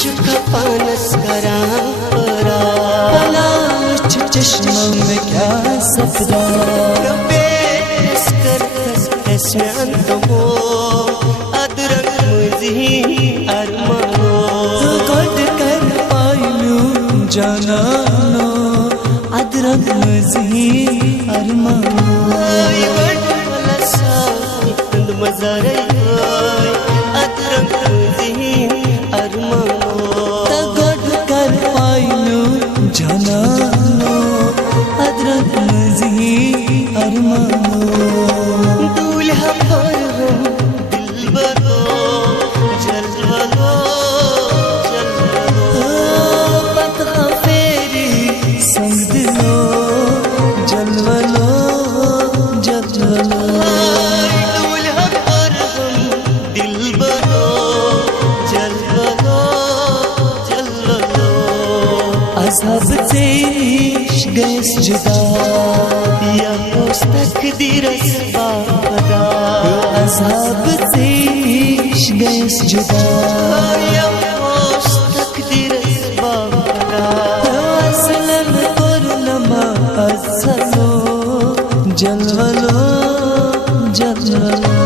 चुका पानस करा परा चश्मा में क्या सपना इसमें अंतमो अदरंग मुझी अरमानो गड कर पाइलू जानानो अदरंग मुझी अरमानो गड लसा इतन मजा रही अदरंग मुझी अरमानो गड कर पाइलू जानानो अदरंग मुझी अरमानो अज़ाब से गए जुदा या उस तकदीर असबादा अज़ाब से गए जुदा या उस तकदीर असबादा असलम पुरनमा असलो जलवलो जलवलो